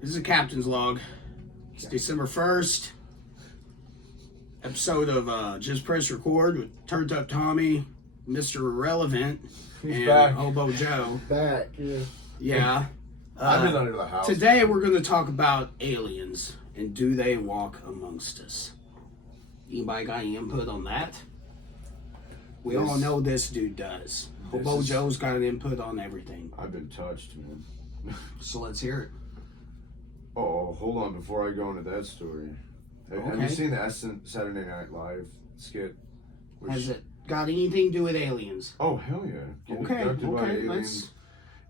This is a captain's log. It's December 1st. Episode of Just Press Record with Turned Up Tommy, Mr. Irrelevant, and back. Hobo Joe. Back, yeah. Yeah. I've been under the house. Today we're going to talk about aliens and do they walk amongst us. Anybody got any input on that? We all know this dude does. Hobo Joe's got an input on everything. I've been touched, man. So let's hear it. Oh, hold on before I go into that story. Have you seen the Saturday Night Live skit? Has it got anything to do with aliens? Oh, hell yeah. Getting abducted by aliens.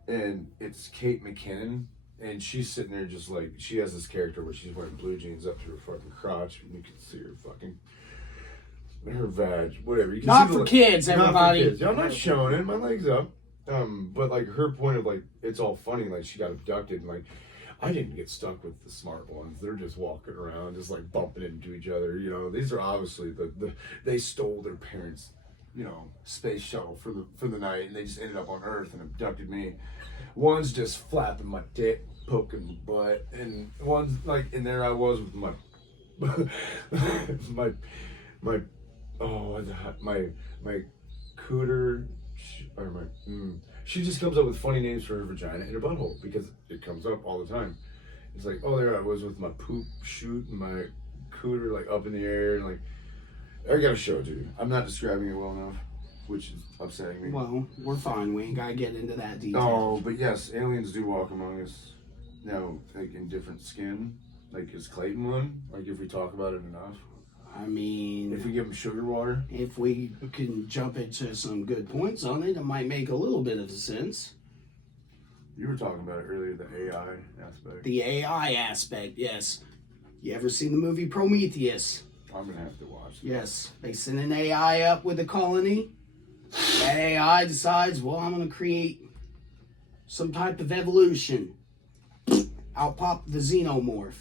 And it's Kate McKinnon. And she's sitting there just like, she has this character where she's wearing blue jeans up to her fucking crotch. And you can see her fucking, her vag, whatever. You can Not see for kids, everybody. Not for kids. I'm not showing it. My leg's up. But like her point of like, it's all funny. Like she got abducted and like, I didn't get stuck with the smart ones. They're just walking around, just like bumping into each other. You know, these are obviously they stole their parents', space shuttle for the night, and they just ended up on Earth and abducted me. One's just flapping my dick, poking my butt, and one's like, and there I was with my my cooter or my. She just comes up with funny names for her vagina and her butthole because it comes up all the time. It's like, oh, there I was with my poop shoot and my cooter like up in the air and like, I gotta show it to you. I'm not describing it well enough, which is upsetting me. Well, we're fine. We ain't gotta get into that detail. Oh, but yes, aliens do walk among us. Now, like in different skin. Like, is Clayton one? Like, if we talk about it enough. I mean, if we give him sugar water, if we can jump into some good points on it, it might make a little bit of sense. You were talking about it earlier, the AI aspect. The AI aspect, yes. You ever seen the movie Prometheus? I'm gonna have to watch that. Yes, they send an AI up with a colony. That AI decides, well, I'm gonna create some type of evolution. Out pop the xenomorph.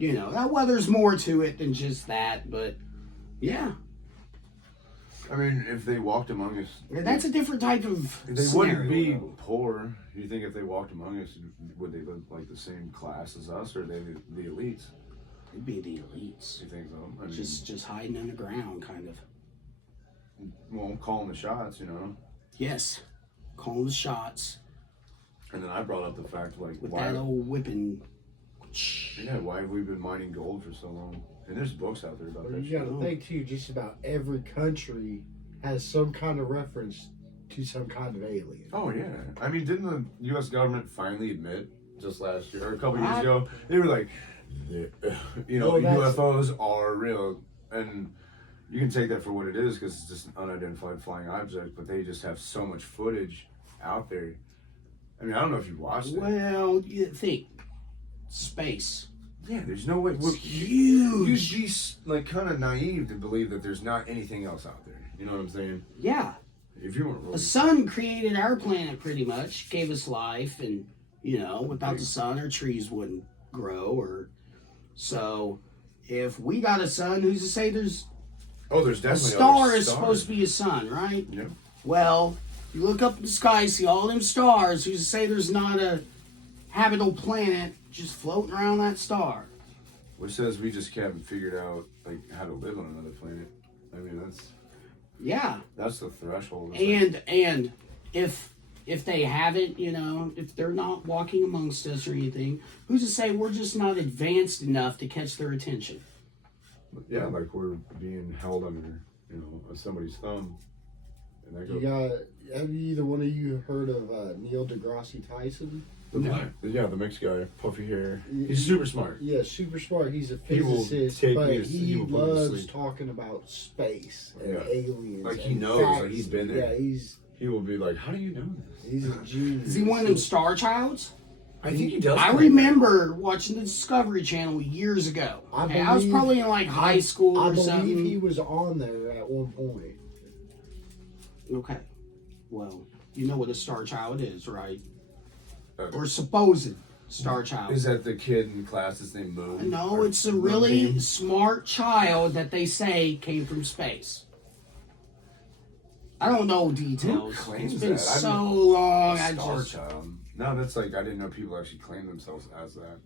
Well, there's more to it than just that, but yeah. I mean, if they walked among us... That's a different type of They scenario, wouldn't be though. poor. Do you think if they walked among us, would they live like the same class as us, or are they the elites? It'd be the elites. You think so? I mean, Just hiding in the ground, kind of. Well, calling the shots, Yes. Calling the shots. And then I brought up the fact, like, With why... that old whipping... Yeah, why have we been mining gold for so long? And there's books out there about Well, that you shit. got to think too. Just about every country has some kind of reference to some kind of alien. Oh yeah, I mean, didn't the U.S. government finally admit just last year or a couple years ago? They were like, UFOs are real, and you can take that for what it is because it's just an unidentified flying object. But they just have so much footage out there. I mean, I don't know if you watched it. Well, you think space. Yeah, there's no way. It's huge. You'd be like kind of naive to believe that there's not anything else out there. You know what I'm saying? Yeah. If you weren't really... The sun created our planet pretty much, gave us life, and, without the sun, our trees wouldn't grow. So, if we got a sun, who's to say there's... Oh, there's definitely a star other is stars. supposed to be a sun, right? Yeah. Well, you look up in the sky, see all them stars, who's to say there's not a habitable planet just floating around that star? Which says we just haven't figured out like how to live on another planet. I mean, that's the threshold. And if they haven't, if they're not walking amongst us or anything, who's to say we're just not advanced enough to catch their attention? Yeah, like we're being held under, somebody's thumb. And Have either one of you heard of Neil deGrasse Tyson? The mixed guy, puffy hair. He's super smart. Yeah, super smart. He's a He will physicist, take but me to- he he will put me to loves sleep. talking about space and Yeah. aliens. Like, he and knows, like, facts. he's been there. Yeah, He will be like, "How do you know this?" he's a genius. Is he one of them Star Childs? I think he does. I remember watching the Discovery Channel years ago. I was probably in like high school I or believe something. he was on there at one point. Okay. Well, you know what a Star Child is, right? Uh, Or supposed Star Child. Is that the kid in class that's named Moon? No, Or it's a Moon really Beam? smart child that they say came from space. I don't know details. claims It's been that? so long. A I Star just Child. No, that's like I didn't know people actually claim themselves as that.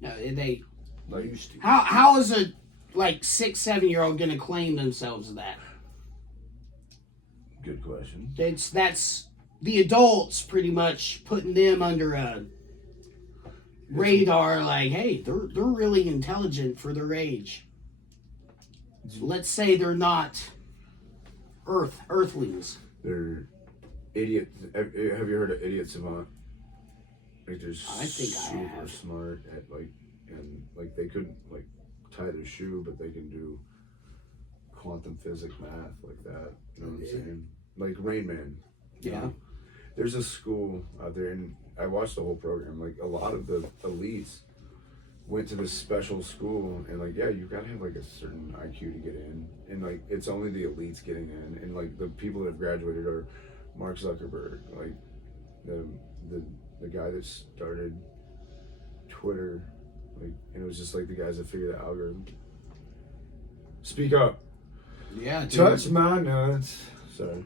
No, they Like, Used to. how is a like 6, 7-year-old gonna claim themselves that? good question. That's the adults pretty much putting them under a radar. Like, hey, they're really intelligent for their age. Let's say they're not earthlings. They're idiot. Have you heard of idiot savant? Like they're I think I super have. smart at like, and like they couldn't like tie their shoe, but they can do quantum physics math like that. You know what I'm saying? Like Rain Man. you Yeah. know? There's a school out there, and I watched the whole program. Like a lot of the elites went to this special school, and like yeah, you gotta have like a certain IQ to get in, and like it's only the elites getting in, and like the people that have graduated are Mark Zuckerberg, like the guy that started Twitter, like, and it was just like the guys that figured the algorithm. Speak up. Yeah, dude. Touch my nuts. Sorry.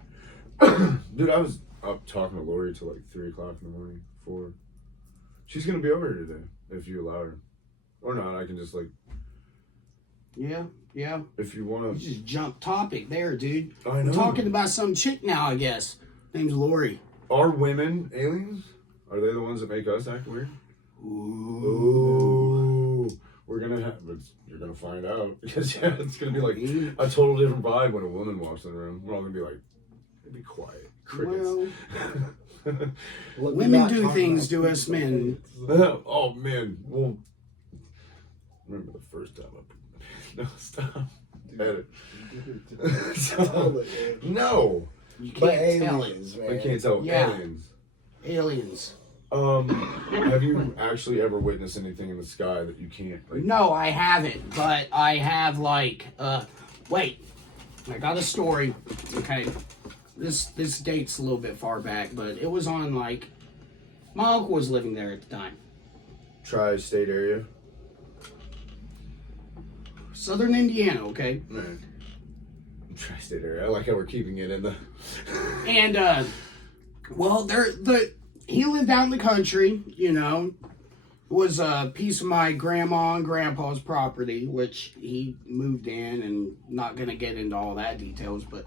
Dude, I was up talking to Lori till like 3 o'clock in the morning. 4. She's gonna be over here today if you allow her, or not. I can just like Yeah. if you You want to. just jump topic there, dude. I know. We're talking about some chick now, I guess. Name's Lori. Are women aliens? Are they the ones that make us act weird? Ooh. We're gonna have. You're gonna find out because yeah, it's gonna be like a total different vibe when a woman walks in the room. We're all gonna be like, be quiet, crickets. Well, Let me women not do talk things about to us men. Oh man, well, remember the first time I. No, stop. Edit. Tell it, man. No, You But can't tell it. aliens, I man. can't tell Yeah. aliens. Aliens. Have you actually ever witnessed anything in the sky that you can't? Like, No, I haven't, but I have like wait. I got a story. Okay. This dates a little bit far back, but it was on like my uncle was living there at the time. tri-state area. Southern Indiana, okay? Man. Tri-state area. I like how we're keeping it in the. And well, he lived out in the country, you know. It was a piece of my grandma and grandpa's property, which he moved in, and not gonna get into all that details, but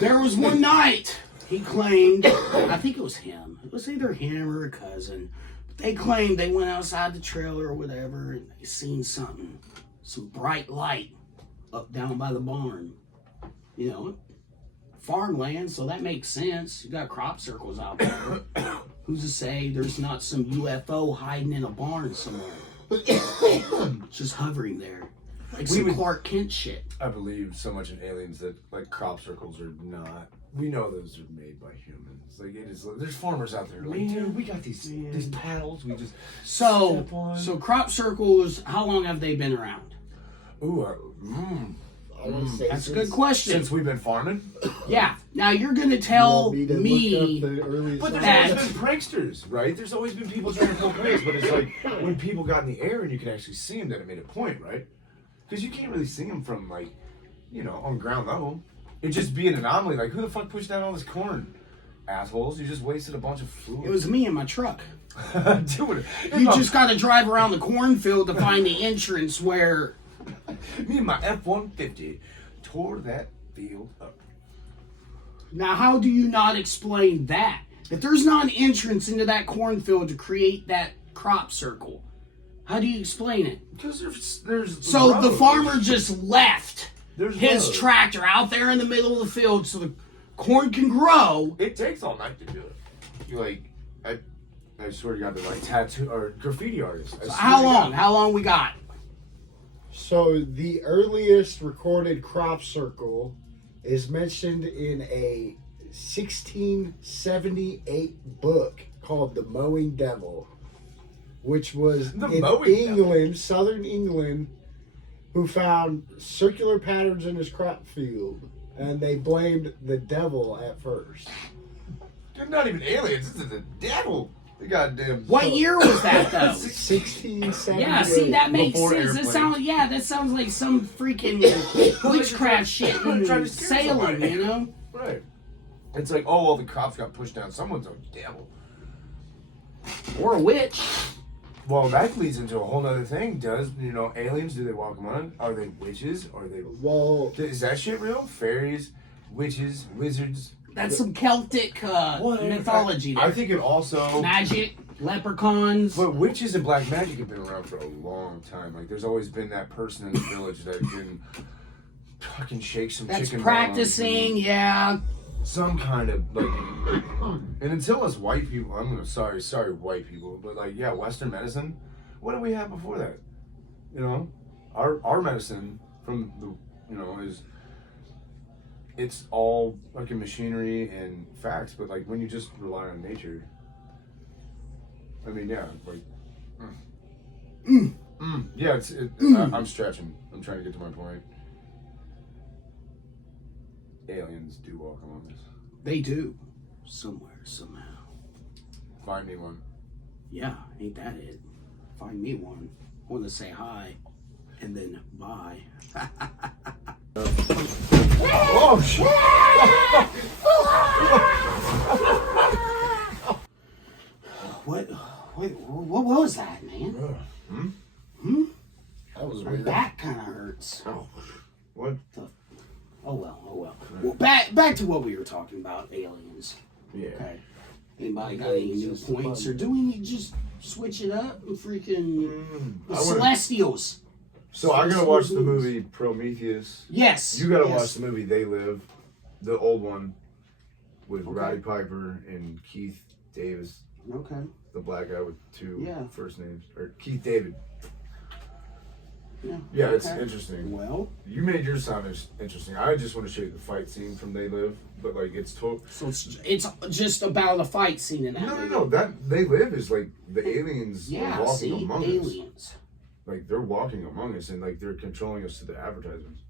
there was one night he claimed, I think it was him. It was either him or a cousin. But they claimed they went outside the trailer or whatever, and they seen something, some bright light up down by the barn. You know, farmland, so that makes sense. You got crop circles out there. Who's to say there's not some UFO hiding in a barn somewhere? Just hovering there. Like some would- Clark Kent shit. I believe so much in aliens that like crop circles are not. We know those are made by humans. Like it is. There's farmers out there. Like, Man, dude, we got these paddles. We just So, step on. so crop circles, how long have they been around? Ooh, I would say That's a since- good question. since we've been farming. Yeah. Now you're gonna You tell want me to me. look up the earliest But there's That- always been pranksters, right? There's always been people trying to pull pranks, but it's like when people got in the air and you could actually see them, that it made a point, right? Because you can't really see them from like, you know, on ground level. It'd just be an anomaly. Like, who the fuck pushed down all this corn? Assholes! You just wasted a bunch of food. It was me in my truck. Dude, You just gotta drive around the cornfield to find the entrance where. me and my F-150 tore that field up. Now, how do you not explain that? If there's not an entrance into that cornfield to create that crop circle, how do you explain it? Because there's So the roads. farmer just left There's his roads. tractor out there in the middle of the field so the corn can grow. It takes all night to do it. You like, I swear to God, they're like tattoo or graffiti artists. I swear How to long? God. How long we got? So the earliest recorded crop circle is mentioned in a 1678 book called The Mowing Devil, which was The in Mowing England, southern England, who found circular patterns in his crop field, and they blamed the devil at first. They're not even aliens. This is the devil. The goddamn. What year was that though? 1678. Yeah, see that makes Before sense. airplanes. That sounds like some freaking witchcraft shit in Trying to scare Salem, somebody. you know? Right. It's like, oh, all the cops got pushed down. Someone's a devil. Or a witch. Well, that leads into a whole other thing. Does aliens? Do they walk among? Are they witches? Are they? Well, Is that shit real? Fairies, witches, wizards. That's some Celtic mythology. I There. think it also. Magic, leprechauns. But witches and black magic have been around for a long time. Like, there's always been that person in the village that can fucking shake some That's chicken practicing, bones yeah. and some kind of like. And until us white people, sorry, white people, but like, yeah, Western medicine. What did we have before that? Our medicine from the is. It's all fucking machinery and facts, but like when you just rely on nature. I mean, yeah, like, yeah, I'm stretching. I'm trying to get to my point. Aliens do walk among us. They do. Somewhere, somehow. Find me one. Yeah, ain't that it? Find me one. I want to say hi. And then bye. Oh shit! What was that, man? that was My weird. back kind of hurts. What? Oh well. Well, back to what we were talking about, aliens. Yeah. Okay. Anybody got any new points, or do we need to just switch it up and freaking the Celestials? So I gotta watch the movie Prometheus. Yes. You gotta yes. watch the movie They Live, the old one, with Okay. Roddy Piper and Keith Davis, Okay. the black guy with two Yeah. first names, or Keith David. Yeah. Yeah, it's okay. interesting. Well, You made yours sound interesting. I just want to show you the fight scene from They Live, but like it's total. so it's just about a fight scene in that. movie. No. That They Live is like the aliens Yeah. are walking See, among us. aliens. Like they're walking among us, and like they're controlling us to the advertisements.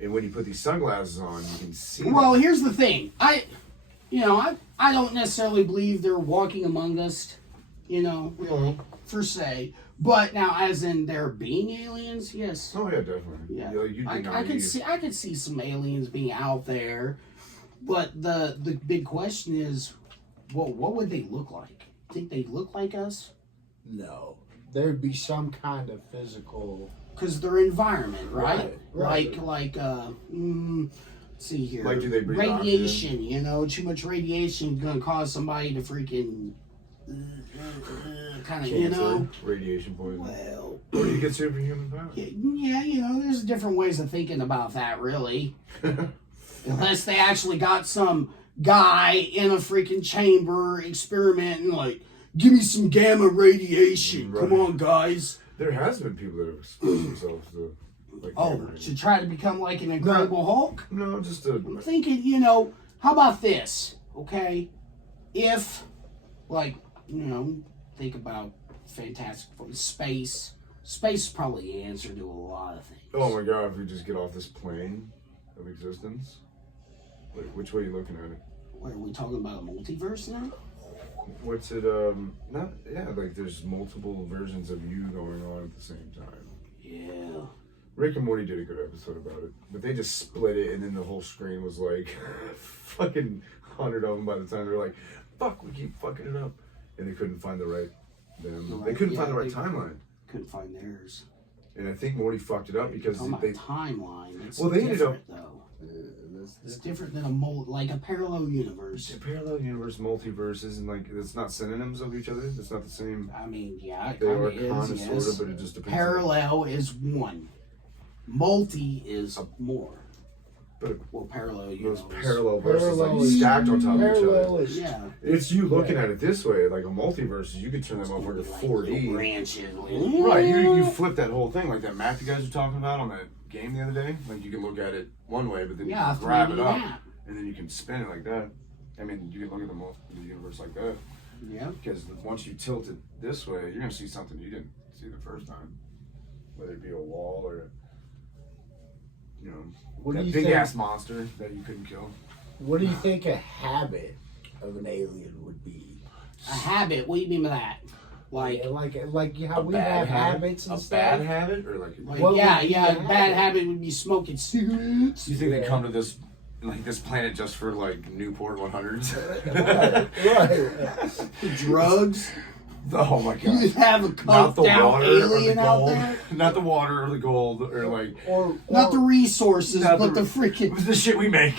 And when you put these sunglasses on, you can see. Well, them. here's the thing. I don't necessarily believe they're walking among us, really, per se. But now, as in there being aliens, yes. Oh yeah, definitely. Yeah, Like, you'd be I could naive. I could see some aliens being out there, but the big question is, what would they look like? Think they look like us? No, there'd be some kind of physical. Because their environment, right? Right. Let's see here. Like, do they breathe radiation? Too much radiation gonna cause somebody to freaking kind of, radiation poisoning, Well, or you get superhuman powers. yeah, there's different ways of thinking about that, really. Unless they actually got some guy in a freaking chamber experimenting, like, give me some gamma radiation. Right. Come on, guys. There has been people that have exposed themselves to like. Oh, gamma to radiation. try to become like an Incredible Hulk? No, just a. I'm thinking, how about this, okay? If, like, think about Fantastic Four, space. Space is probably the answer to a lot of things. Oh my god! If we just get off this plane of existence, like which way are you looking at it? What, are we talking about a multiverse now? What's it? Not yeah. Like there's multiple versions of you going on at the same time. Yeah. Rick and Morty did a good episode about it, but they just split it, and then the whole screen was like fucking 100 of them by the time they're like, "Fuck, we keep fucking it up," and they couldn't find the right. They couldn't find the right timeline, Couldn't find theirs. and I think Morty fucked it up because Oh, my they. timeline. It's Well, they ended up- different, though. It's different than like a parallel universe. The parallel universe, multiverses, and like it's not synonyms of each other. It's not the same. I mean, yeah, it They kind are of kind of is, sort yes. of, but it just depends. Parallel is one. Multi is more. But Well, parallel those universe. parallel verses Parallel like is- stacked on top of each other. Parallel is Yeah. It's you looking at it this way, like a multiverse. You could turn that motherfucker Like 4D. little branches. Right, you flip that whole thing like that map you guys were talking about on that game the other day. Like you can look at it one way, but then you Yeah, can grab 3D it up, map. and then you can spin it like that. I mean, you can look at the universe like that Yeah. because once you tilt it this way, you're gonna see something you didn't see the first time, whether it be a wall or, What do that you big think? ass monster that you couldn't kill. What do you think a habit of an alien would be? A habit. What do you mean by that? Like, Like how we have habits and a stuff. bad habit, or like like What yeah, would be yeah. the Bad habit? habit would be smoking cigarettes. you think they come to this like this planet just for like Newport 100s. Right. Drugs. Oh my god. You have a Not the coked out water or the alien out gold. there. Not the water or the gold or like Not the resources, Not but the- the freaking. the shit we make.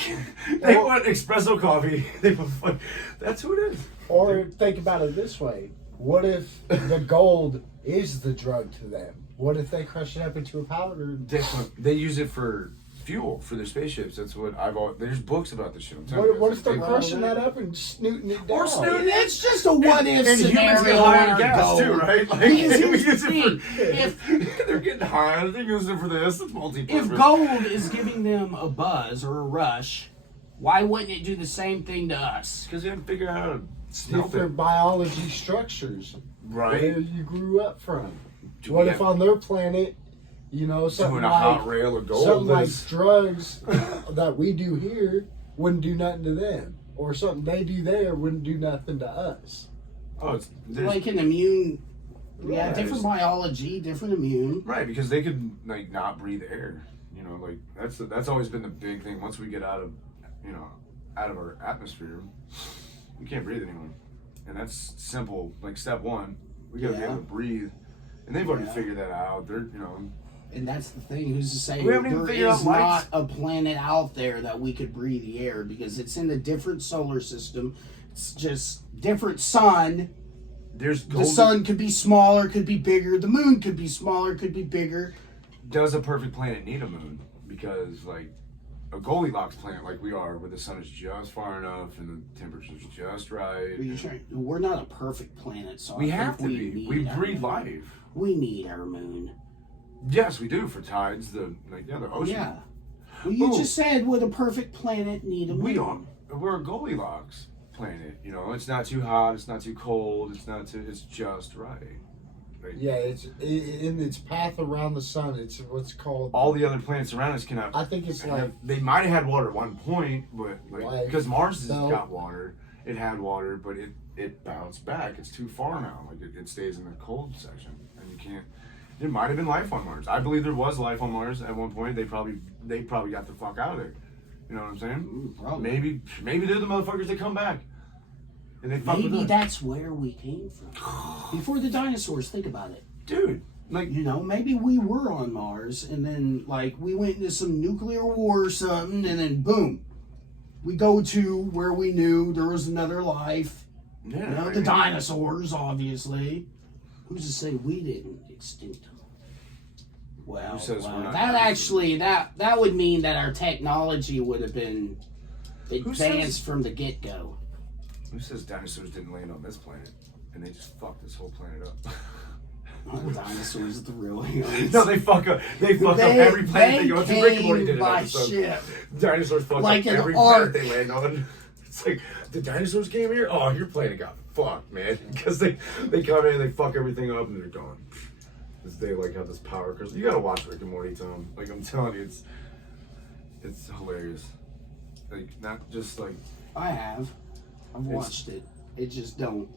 They put espresso coffee. They put that's who it is. Or think about it this way: what if the gold is the drug to them? What if they crush it up into a powder? They use it for fuel for their spaceships. That's what I've always. There's books about this shit. I'm telling you. What if they're They- crushing that up and snooting it down? Or snooting It's just a what if And humans scenario. get high on on gas gold. too, right? Like, Because we here's use the it thing, for, they're getting high. They use it for this. It's multi-purpose. if gold is giving them a buzz or a rush, why wouldn't it do the same thing to us? Because they haven't figured out how to smelt it. Different biology structures. Right. Where you grew up from. Do What we if have- on their planet, you know, something Doing a like hot rail of gold something like is- drugs that we do here wouldn't do nothing to them, or something they do there wouldn't do nothing to us. Oh, there's- Like an immune. Yeah, Right. different biology, different immune. Right, because they could like not breathe air. You know, like that's always been the big thing. Once we get out of our atmosphere, we can't breathe anymore, and that's simple. Like step one, we gotta be Yeah. able to breathe, and they've already Yeah. figured that out. They're And that's the thing. Who's to say We haven't even there figured out is not lights. a planet out there that we could breathe the air because it's in a different solar system. It's just different sun. there's The sun could be smaller, could be bigger. The moon could be smaller, could be bigger. Does a perfect planet need a moon? Because like a Goldilocks planet like we are, where the sun is just far enough and the temperature's just right. We're not a perfect planet, so We I have to think be. need We our breathe moon. life. We need our moon. Yes, we do for tides. The ocean. Yeah. Well, you Ooh. just said would a perfect planet need a moon? We don't. We're a Goldilocks planet. You know, it's not too hot. It's not too cold. It's just right. Like, Yeah, it's in its path around the sun. It's what's called. all the other planets around us can have. I think it's like They might have had water at one point, but like Life. because Mars has No. got water, it had water, but it bounced back. It's too far now. Like it stays in the cold section, and you can't. There might have been life on Mars. I believe there was life on Mars at one point. They probably got the fuck out of there. You know what I'm saying? Probably. Maybe they're the motherfuckers that come back, and they fuck with Maybe us. that's where we came from. Before the dinosaurs, think about it. Dude, like You know, maybe we were on Mars and then, like, we went into some nuclear war or something and then boom. We go to where we knew there was another life. yeah, You know, I the mean, dinosaurs, obviously. Who's to say we didn't extinct them? Well, Who says we're not that dinosaurs? actually, that would mean that our technology would have been Who advanced says- from the get-go. Who says dinosaurs didn't land on this planet and they just fucked this whole planet up? The dinosaurs are the real aliens. No, they fuck up. They fuck up every planet they go to. Rick and Morty did an by episode. ship. Dinosaurs fuck Like up an every ark. planet they land on. It's like the dinosaurs came here. Oh, your planet got fucked, man. Because they come in, they fuck everything up, and they're gone. Because they like have this power crystal. You gotta watch Rick and Morty, Tom. Like I'm telling you, it's hilarious. Like not just like I have. I've watched it. It just don't.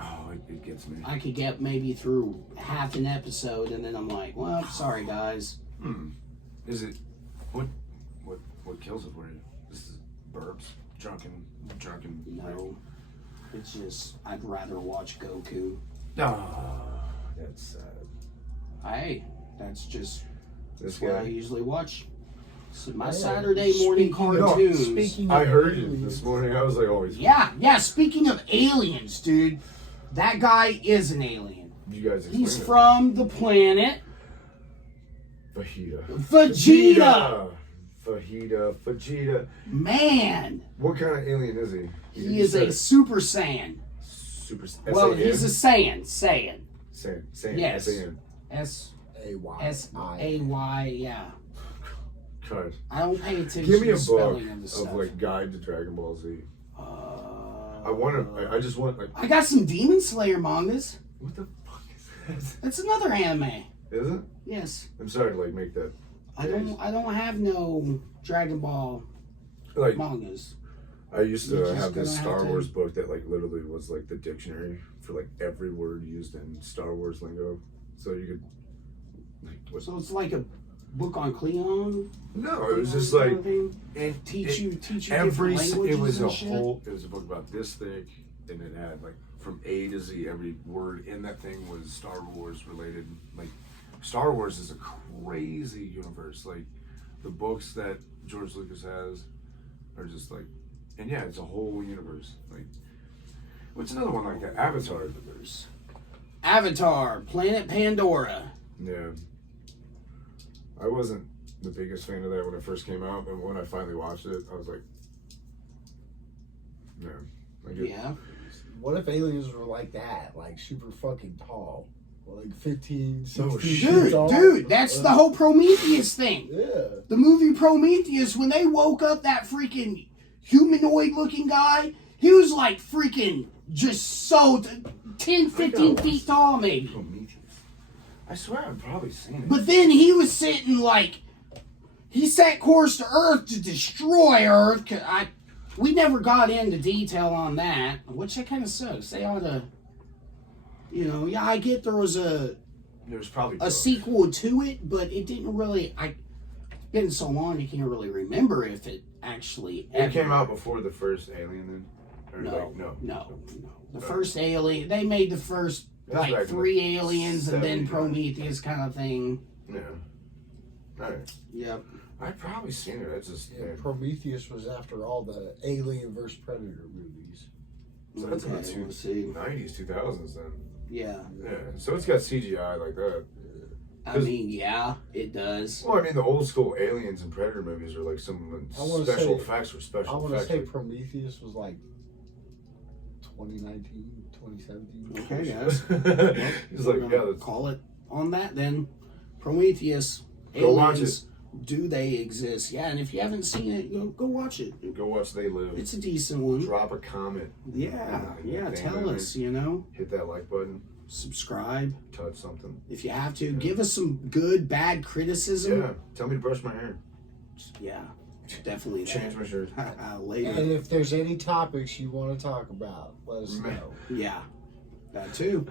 oh, it gets me. I could get maybe through half an episode and then I'm like, well, sorry guys. Is it what kills it for you? This is burps, drunken. No. It's just, I'd rather watch Goku. Ah, that's sad. Hey, that's just This what I guy. usually watch. It's my Yeah. Saturday morning Speaking of- cartoons. speaking I of heard you aliens, this morning. I was like, oh, he's Yeah, speaking of aliens, dude, that guy is an alien. You guys explain He's it. from the planet Vegeta. Vegeta. Man, What kind of alien is he? he is a Super Saiyan. super. Well, he's a Saiyan. Saiyan. Yes. Saiyan. S-A-Y, yeah. God. I don't pay attention Give me to a the book spelling of the of stuff. like Guide to Dragon Ball Z. Uh, I just want like. I got some Demon Slayer mangas. What the fuck is that? That's another anime. Is it? Yes. I'm sorry to like make that. I don't have no Dragon Ball Like mangas. I used to You're just have this gonna Star have to- Wars book that like literally was like the dictionary for like every word used in Star Wars lingo. So you could like what? So it's like a book on Cleon? No, it was just Kind like of thing? and teach you every. different languages It was a and shit? whole. It was a book about this thick, and it had like from A to Z. Every word in that thing was Star Wars related. Like Star Wars is a crazy universe. Like the books that George Lucas has are just like, and yeah, it's a whole universe. Like what's another one like that? Avatar. Avatar, Planet Pandora. Yeah. I wasn't the biggest fan of that when it first came out, and when I finally watched it, I was like, yeah. I get, Yeah. What if aliens were like that, like super fucking tall, like 15, 16 Oh, feet shit. tall? Dude, that's the whole Prometheus thing. Yeah. The movie Prometheus, when they woke up that freaking humanoid looking guy, he was like freaking just so 10, 15 feet tall maybe. Prometheus. I swear I've probably seen it. But then he was sitting like, he set course to Earth to destroy Earth. We never got into detail on that, which that kind of sucks. They ought to, yeah, I get there was a There's probably a sequel to it, but it didn't really. It's been so long you can't really remember if it actually. It came out before the first Alien, then. Or No. no. The first Alien, they made the first That's back in like the 3 aliens and then 70s. Prometheus kind of thing. Yeah. All right. Yep. I've probably seen it. That's just. Yeah, Prometheus was after all the Alien vs Predator movies. So that's in the Okay, we'll see. 90s, 2000s then. Yeah. Yeah. So it's got CGI like that. I mean, yeah, it does. Well, I mean, the old school Aliens and Predator movies are like some I wanna special say- effects or I special want to effects. say Prometheus was like 2019, 2017. Okay, guys. He's We're like, gonna yeah, that's, call it on that then. Prometheus. Go watch Aliens, do they exist? Yeah, and if you haven't seen it, go watch it. go watch They Live. It's a decent one. Drop a comment. Yeah, Thing tell in us, Hit that like button. subscribe Touch something. if you have to. Give us some good, bad criticism. Yeah. Tell me to brush my hair. Yeah, definitely. Change my shirt. Later. And if there's any topics you want to talk about, let us Man. know. Yeah, that too.